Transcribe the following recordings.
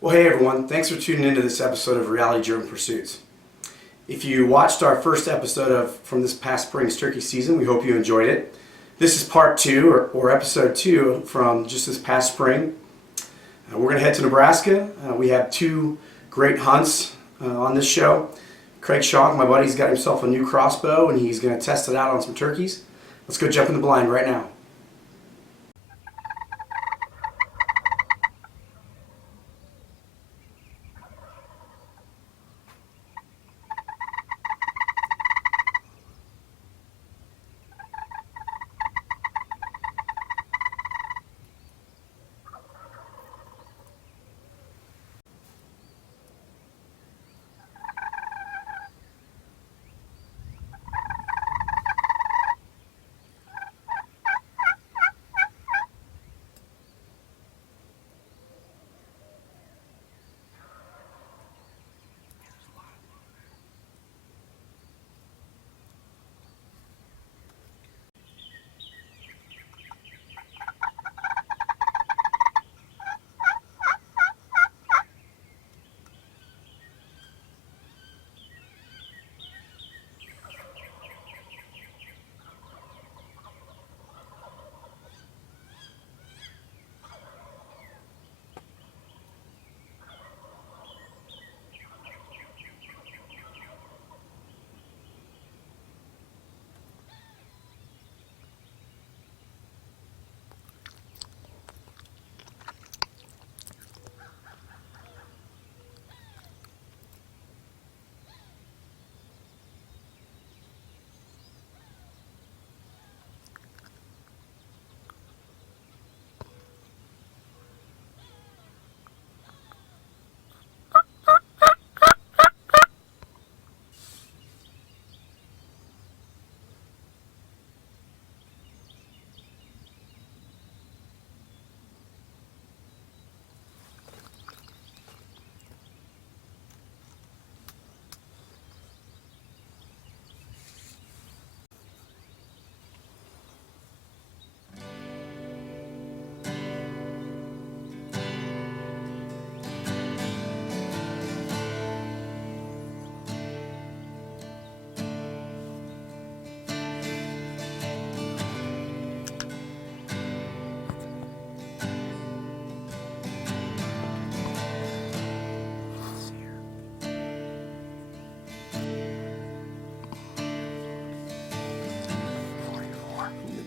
Well, hey everyone, thanks for tuning into this episode of Reality Driven Pursuits. If you watched our first episode from this past spring's turkey season, we hope you enjoyed it. This is part two, or episode two from just this past spring. We're going to head to Nebraska. We have two great hunts on this show. Craig Shaw, my buddy, has got himself a new crossbow and he's going to test it out on some turkeys. Let's go jump in the blind right now.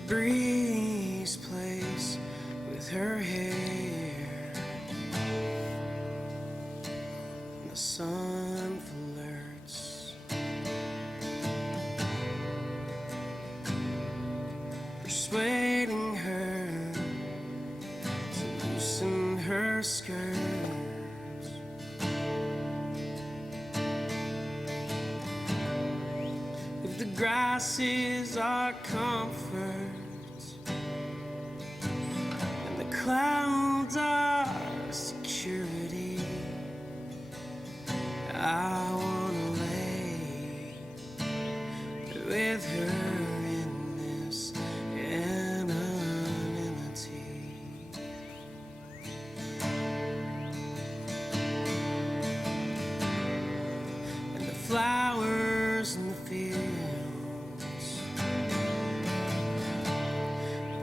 Breeze plays with her hair, the sun flirts, persuading her to loosen her skirts. If the grass is our comfort, clouds are security, I wanna lay with her in this anonymity. And the flowers in the fields,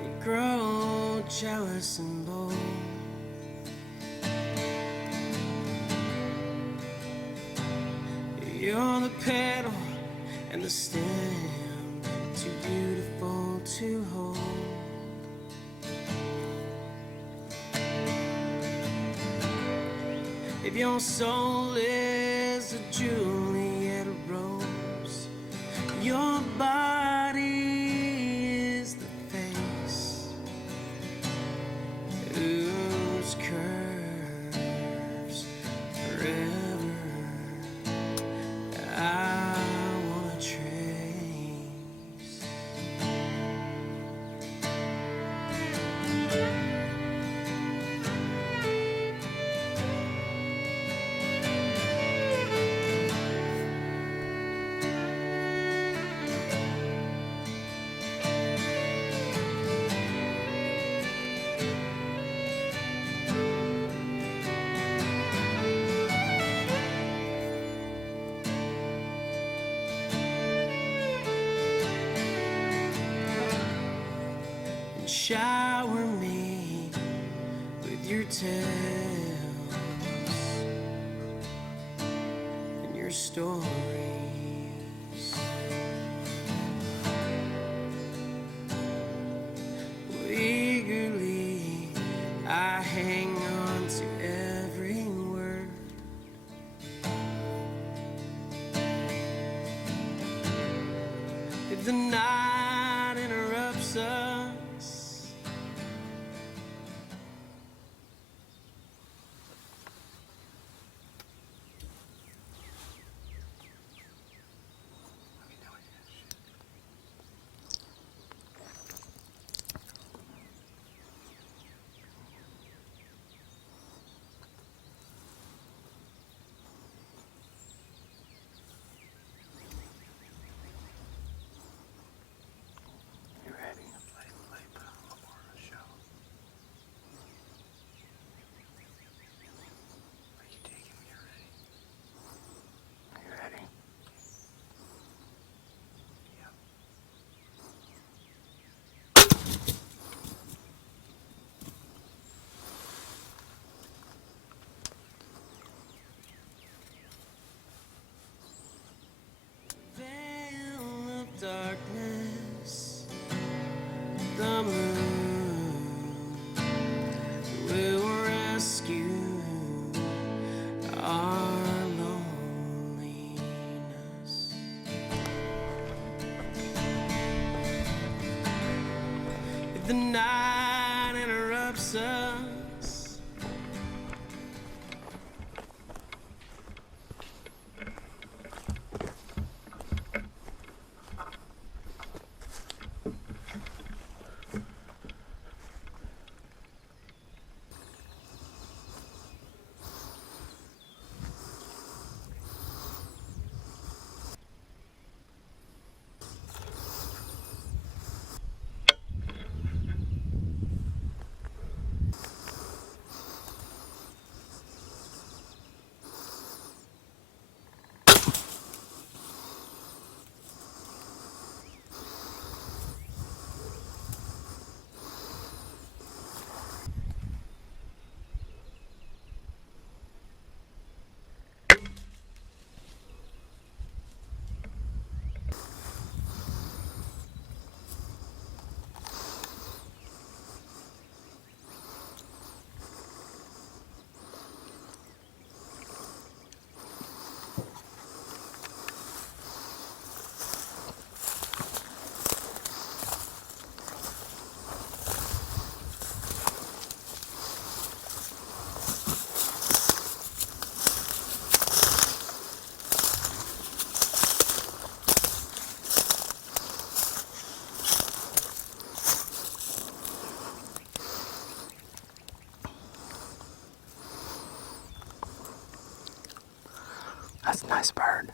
they grow jealous and bold. You're the petal and the stem, too beautiful to hold. If your soul is a Juliet rose, your body is the face whose curves forever I wanna trace. shower me with your tales and your stories. Eagerly I hang on to every word. If the night interrupts us, veil of darkness, the moon will rescue our loneliness. If the night interrupts us, that's a nice bird.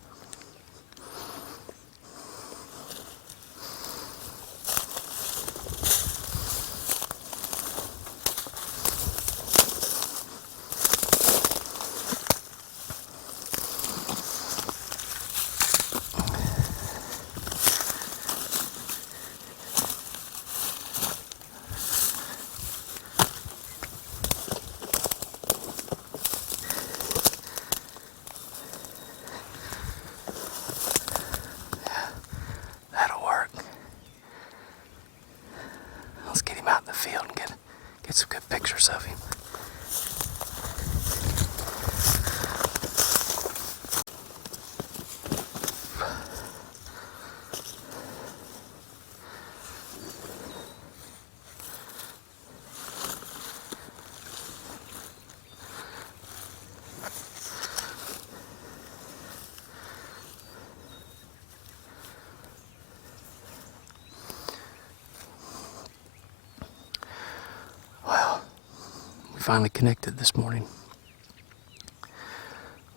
Let's get him out in the field and get some good pictures of him. Finally connected this morning.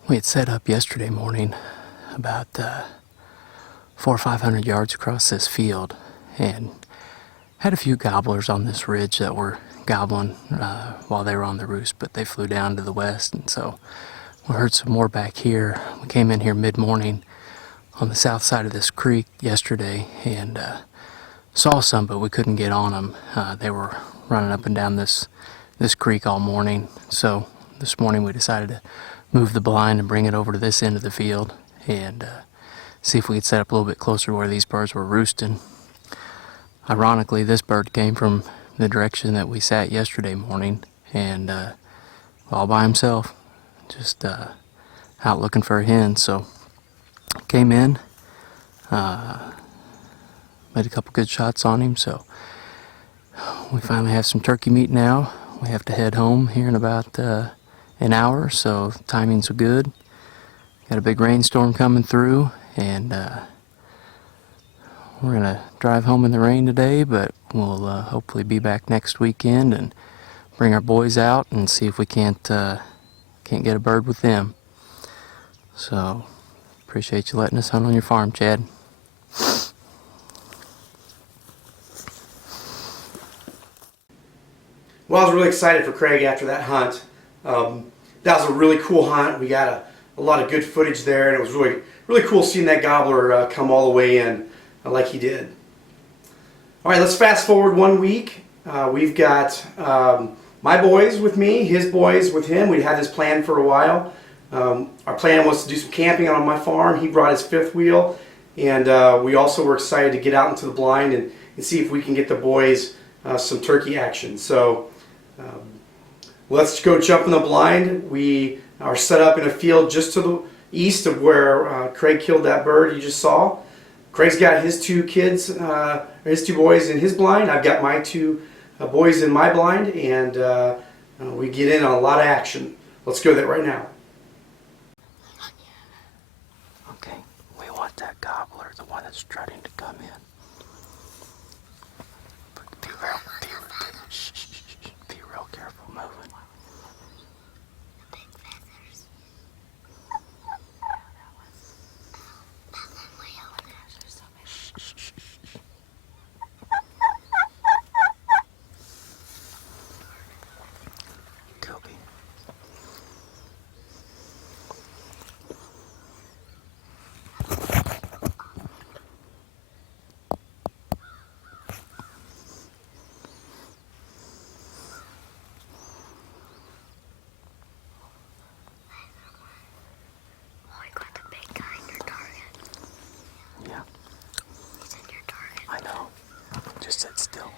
We had set up yesterday morning about 400 or 500 yards across this field and had a few gobblers on this ridge that were gobbling while they were on the roost, but they flew down to the west, and so we heard some more back here. We came in here mid-morning on the south side of this creek yesterday and saw some, but we couldn't get on them. They were running up and down this creek all morning. So this morning we decided to move the blind and bring it over to this end of the field and see if we could set up a little bit closer to where these birds were roosting. Ironically, this bird came from the direction that we sat yesterday morning, and all by himself, just out looking for a hen. So came in, made a couple good shots on him. So we finally have some turkey meat now. We have to head home here in about an hour, so timing's good. Got a big rainstorm coming through, and we're gonna drive home in the rain today, but we'll hopefully be back next weekend and bring our boys out and see if we can't get a bird with them. So appreciate you letting us hunt on your farm, Chad. Well, I was really excited for Craig after that hunt. That was a really cool hunt. We got a lot of good footage there, and it was really cool seeing that gobbler come all the way in like he did. All right, let's fast forward 1 week. We've got my boys with me, his boys with him. We had this plan for a while. Our plan was to do some camping on my farm. He brought his fifth wheel, and we also were excited to get out into the blind and see if we can get the boys some turkey action. So let's go jump in the blind. We are set up in a field just to the east of where Craig killed that bird you just saw. Craig's got his two kids, his two boys in his blind. I've got my two boys in my blind, and we get in on a lot of action. Let's go there right now. Okay, we want that gobbler, the one that's starting to come in. Be real careful moving. Kobe. Yeah. He's in your target. I know. Just sit still.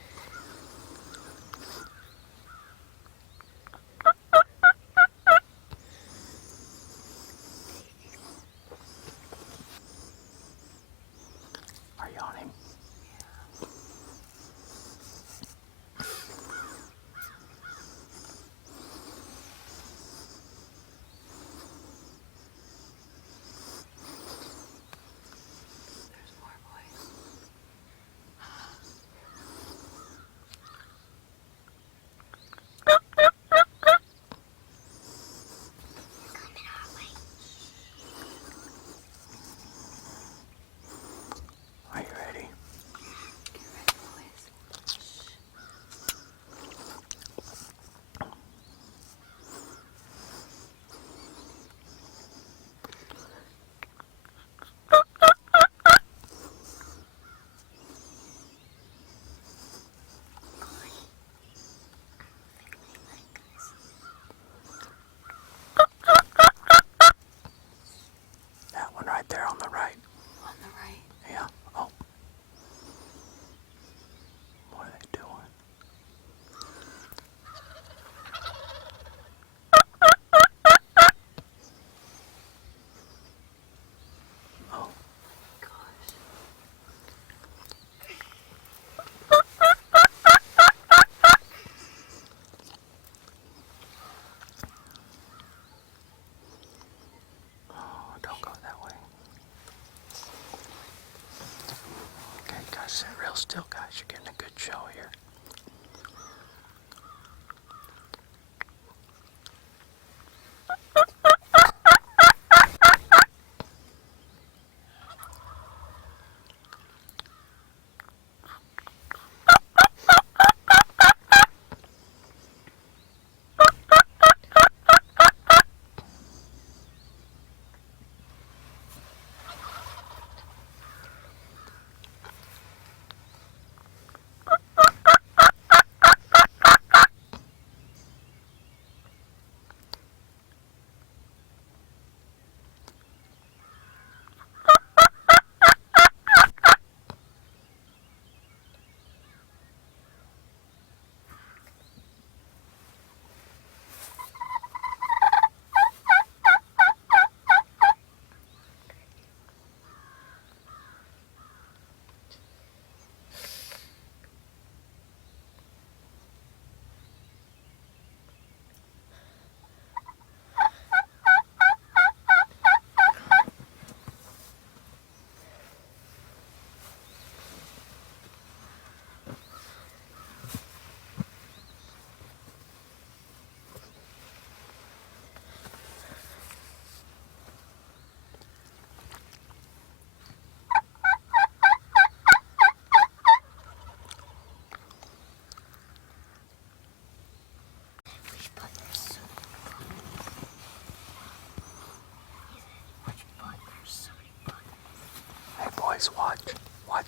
Are you on him? Are you ready? That one right there on the right. On the right? Yeah. Oh. What are they doing? Oh. Gosh. Oh, don't go that way. Okay, guys, sit real still, guys. You're getting a good show here.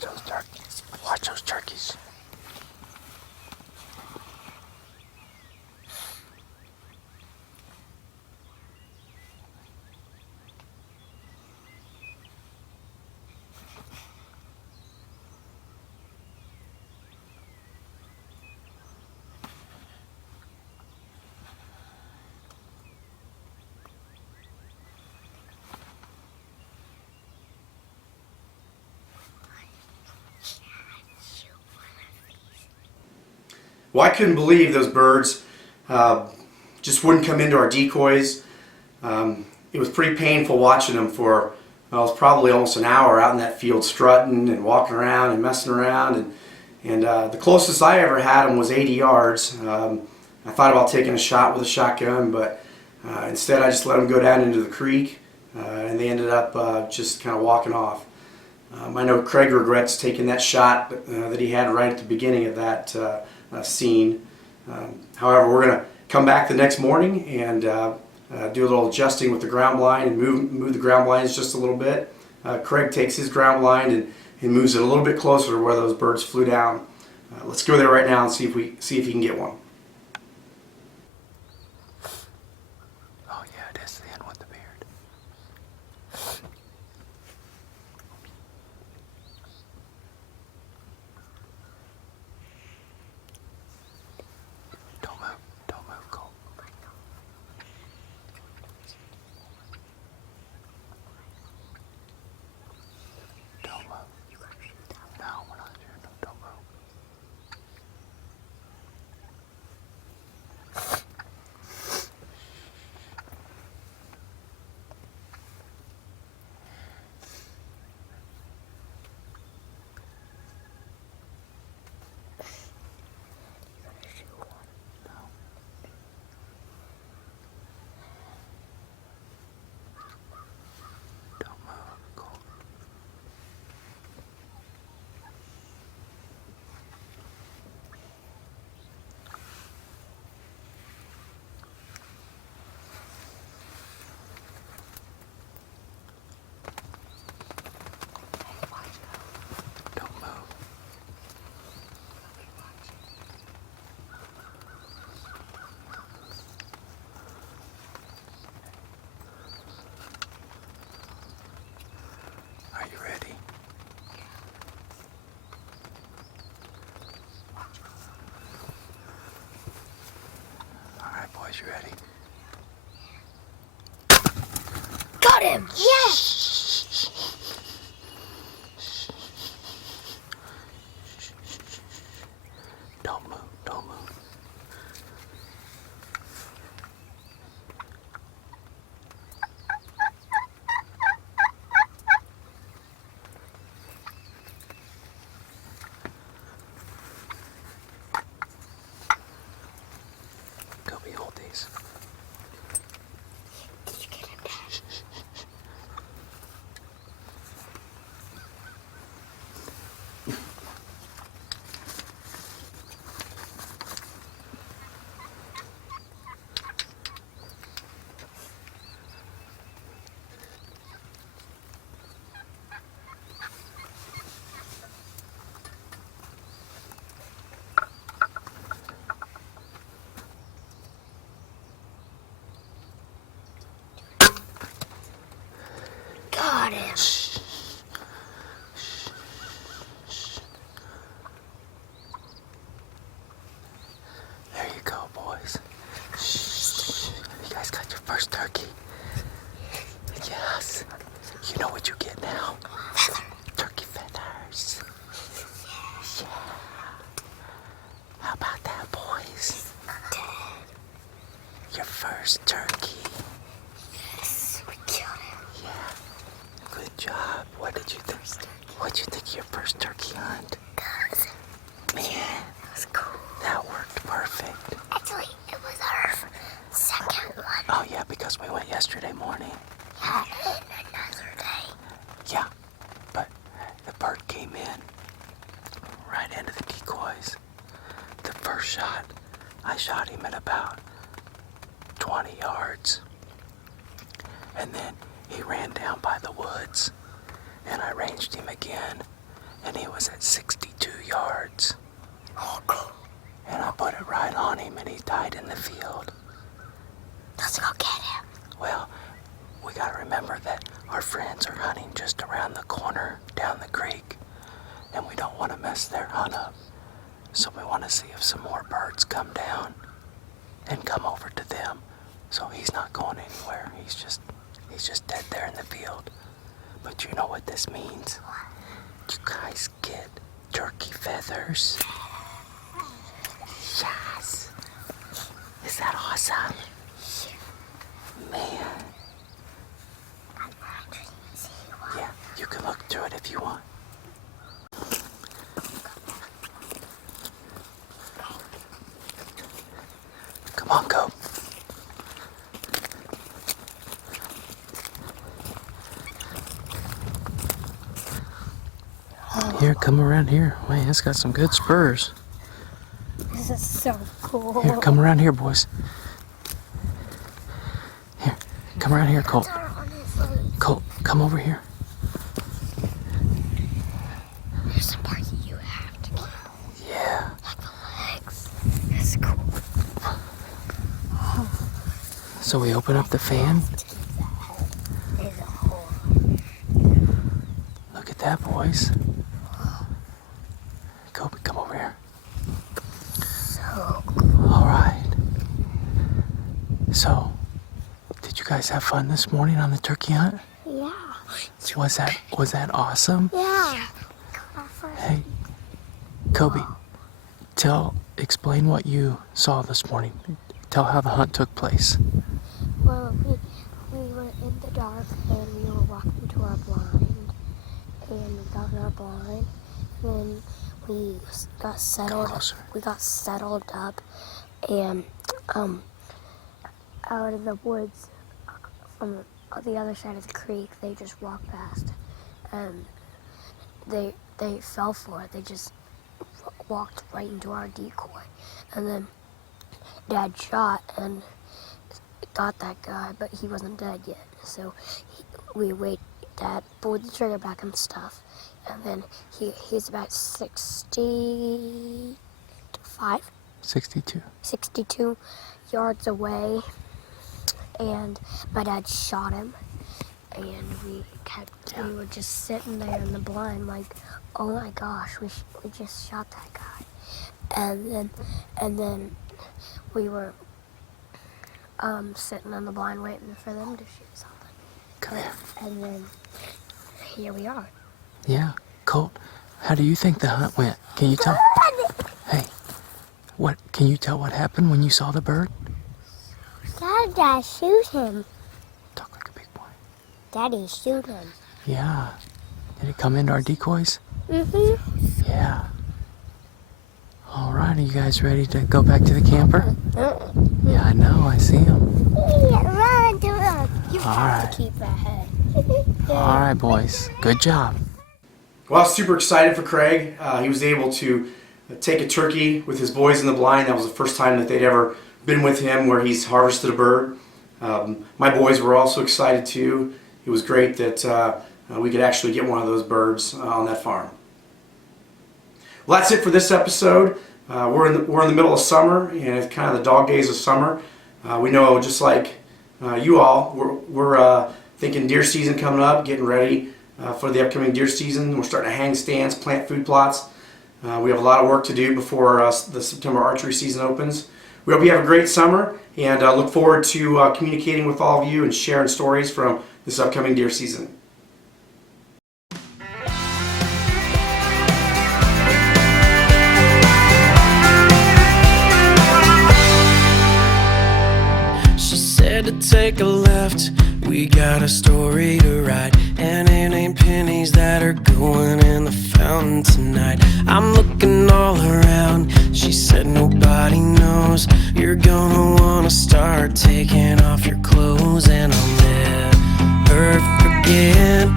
those turkeys. Watch those turkeys. Well, I couldn't believe those birds just wouldn't come into our decoys. It was pretty painful watching them for, well, it was probably almost an hour out in that field strutting and walking around and messing around. And the closest I ever had them was 80 yards. I thought about taking a shot with a shotgun, but instead I just let them go down into the creek, and they ended up just kind of walking off. I know Craig regrets taking that shot that he had right at the beginning of that scene. However, we're going to come back the next morning and do a little adjusting with the ground blind and move the ground blinds just a little bit. Craig takes his ground blind and moves it a little bit closer to where those birds flew down. Let's go there right now and see if he can get one. Oh yeah, it is the end with the beard. Don't move, Cole. Don't move. No, we're not here. No, don't move. Don't move, Cole. Don't move. Are you ready? All right, boys, you ready? Got him! Yes! Don't move. Don't move. Kobe, hold these. Did you get him down? Got him! There you go, boys. You guys got your first turkey. Yes. You know what you get now? Turkey feathers. Yeah. How about that, boys? Your first turkey. Yes, we killed him. Yeah. Good job. What did you think? What'd you think of your first turkey hunt? Man, That was cool. that worked perfect. Actually, it was our second one. Oh yeah, because we went yesterday morning. Yeah, and another day. Yeah, but the bird came in right into the decoys. The first shot, I shot him at about 20 yards. And then he ran down by the woods, and I ranged him again, and he was at 62 yards. Oh, cool. And I put it right on him, and he died in the field. Let's go get him. Well, we gotta remember that our friends are hunting just around the corner down the creek, and we don't want to mess their hunt up. So we want to see if some more birds come down and come over to them. So he's not going anywhere. He's just dead there in the field. But you know what this means? You guys get turkey feathers. Yes. Is that awesome? Man. Yeah, you can look through it if you want. Come on, go. Here, come around here. Man, it's got some good spurs. This is so cool. Here, come around here, boys. Here, come around here, Colt. Colt, come over here. There's some parts that you have to keep. Yeah. Like the legs. That's cool. So we open up the fan. There's a hole. Look at that, boys. Kobe, come over here. So cool. All right. So, did you guys have fun this morning on the turkey hunt? Yeah. Was that awesome? Yeah. Hey, Kobe, explain what you saw this morning. Tell how the hunt took place. Well, we were in the dark and we were walking to our blind, and we got in our blind, and we got settled. Closer. We got settled up, and out of the woods from the other side of the creek, they just walked past, and they fell for it. They just walked right into our decoy, and then Dad shot and got that guy, but he wasn't dead yet. So Dad pulled the trigger back and stuff, and then he's about 62 yards away, and my dad shot him, and we were just sitting there in the blind like, oh my gosh, we just shot that guy, and then we were sitting on the blind waiting for them to shoot something. Come here. And then here we are. Yeah, Colt, how do you think the hunt went? Can you tell? Hey, can you tell what happened when you saw the bird? Dad, shoot him. Talk like a big boy. Daddy, shoot him. Yeah. Did it come into our decoys? Mm-hmm. Yeah. All right, are you guys ready to go back to the camper? Yeah, I know, I see him. Run to him. You All have right. to keep ahead. All right, boys. Good job. Well, I was super excited for Craig. He was able to take a turkey with his boys in the blind. That was the first time that they'd ever been with him where he's harvested a bird. My boys were also excited too. It was great that we could actually get one of those birds on that farm. Well, that's it for this episode. We're in the middle of summer, and it's kind of the dog days of summer. We know, just like you all, we're thinking deer season coming up, getting ready for the upcoming deer season. We're starting to hang stands, plant food plots. We have a lot of work to do before the September archery season opens. We hope you have a great summer, and look forward to communicating with all of you and sharing stories from this upcoming deer season. She said to take a left, we got a story to write, and it ain't pennies that are going in the fountain tonight. I'm looking all around, she said nobody knows. You're gonna wanna start taking off your clothes, and I'll never forget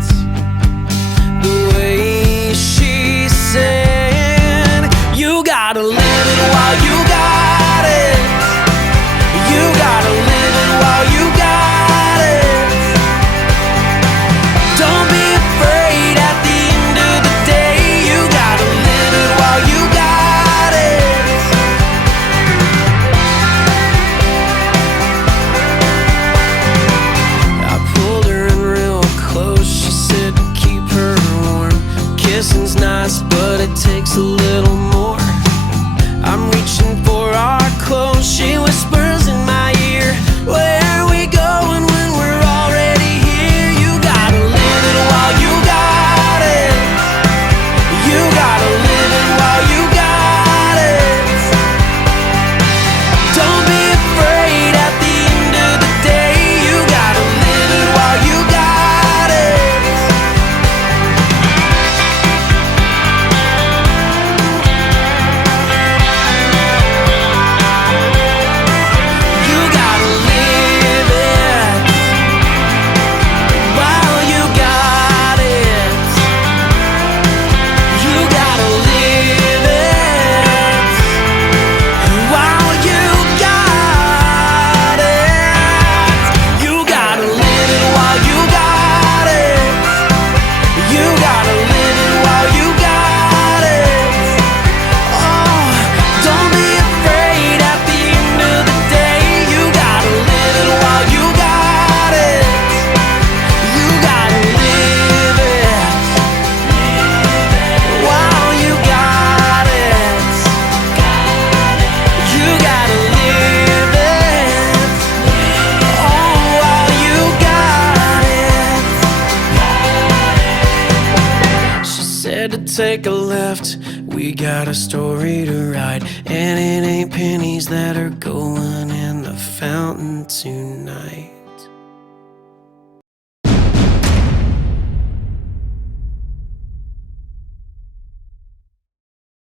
the way she said, you gotta live it while you got it. You gotta live it while you got it. Don't be afraid, at the end of the day, you take a left. We got a story to write, and it ain't pennies that are going in the fountain tonight.